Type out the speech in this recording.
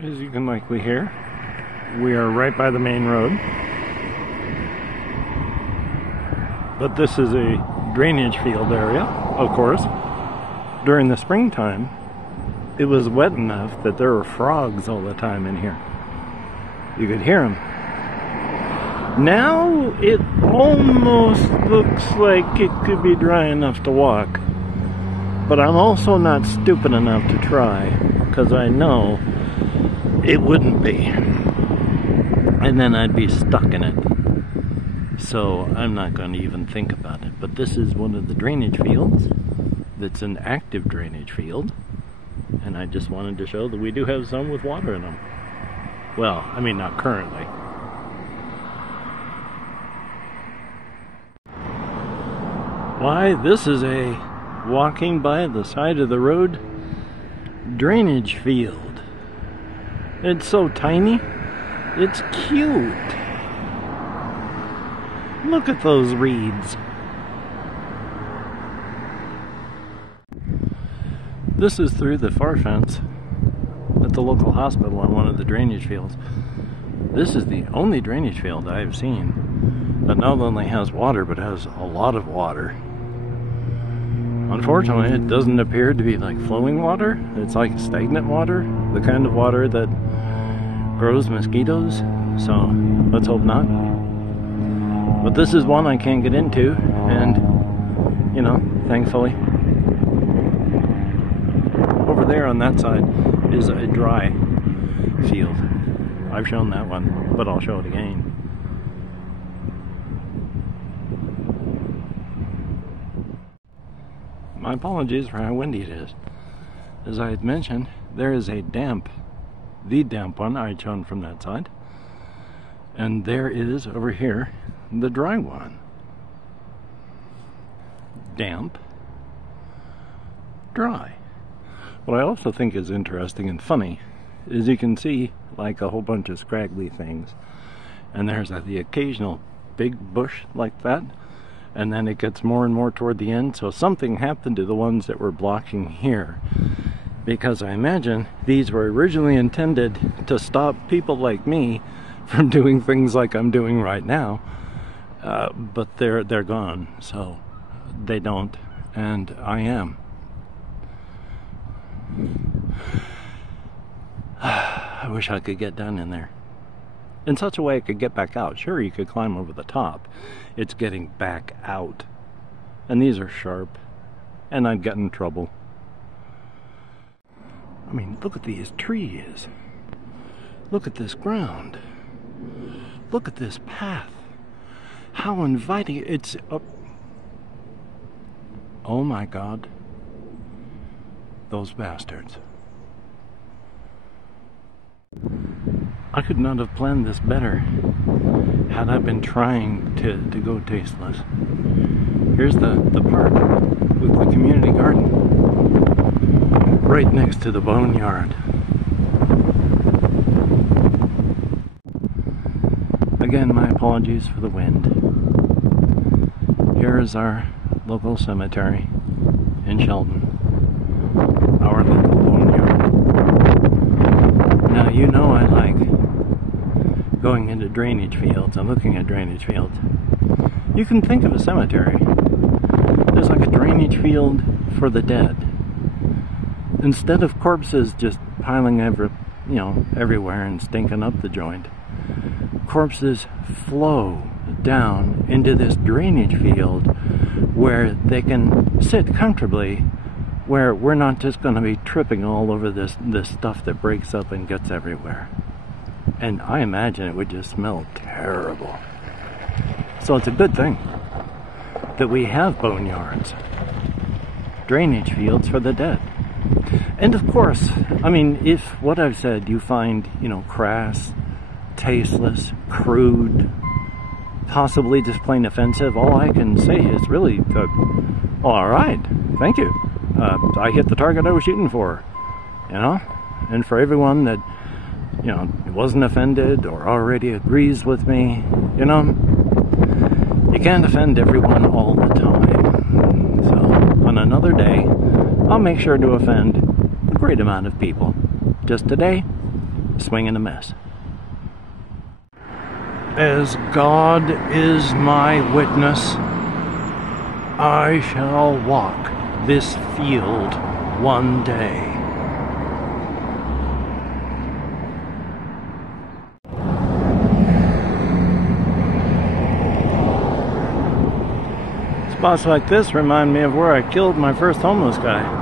As you can likely hear, we are right by the main road. But this is a drainage field area, of course. During the springtime, it was wet enough that there were frogs all the time in here. You could hear them. Now it almost looks like it could be dry enough to walk. But I'm also not stupid enough to try, because I know it wouldn't be. And then I'd be stuck in it. So I'm not going to even think about it. But this is one of the drainage fields that's an active drainage field. And I just wanted to show that we do have some with water in them. Well, I mean, not currently. Why, this is a walking by the side of the road drainage field. It's so tiny. It's cute. Look at those reeds. This is through the far fence at the local hospital on one of the drainage fields. This is the only drainage field I've seen that not only has water, but has a lot of water. Unfortunately, it doesn't appear to be like flowing water. It's like stagnant water, the kind of water that grows mosquitoes. So let's hope not. But this is one I can't get into, and you know, thankfully. Over there on that side is a dry field. I've shown that one, but I'll show it again. My apologies for how windy it is. As I had mentioned, there is a damp, the damp one I had shown from that side. And there is, over here, the dry one. Damp, dry. What I also think is interesting and funny is you can see like a whole bunch of scraggly things. And there's the occasional big bush like that. And then it gets more and more toward the end. So something happened to the ones that were blocking here. Because I imagine these were originally intended to stop people like me from doing things like I'm doing right now. But they're gone. So they don't. And I am. I wish I could get down in there. In such a way I could get back out. Sure, you could climb over the top. It's getting back out. And these are sharp. And I'd get in trouble. I mean, look at these trees. Look at this ground. Look at this path. How inviting. It's up. Oh my God. Those bastards. I could not have planned this better had I been trying to go tasteless. Here's the park with the community garden right next to the boneyard. Again, my apologies for the wind. Here is our local cemetery in Shelton. Our local boneyard. Now, you know I like going into drainage fields and looking at drainage fields. You can think of a cemetery. There's like a drainage field for the dead. Instead of corpses just piling everywhere and stinking up the joint, corpses flow down into this drainage field where they can sit comfortably, where we're not just going to be tripping all over this stuff that breaks up and gets everywhere. And I imagine it would just smell terrible. So it's a good thing that we have boneyards, drainage fields for the dead. And of course, I mean, if what I've said you find, crass, tasteless, crude, possibly just plain offensive, all I can say is really, all right, thank you. I hit the target I was shooting for, and for everyone that, wasn't offended or already agrees with me, you can't offend everyone all the time. So on another day, I'll make sure to offend a great amount of people. Just today, swing and a miss. As God is my witness, I shall walk this field one day. Spots like this remind me of where I killed my first homeless guy.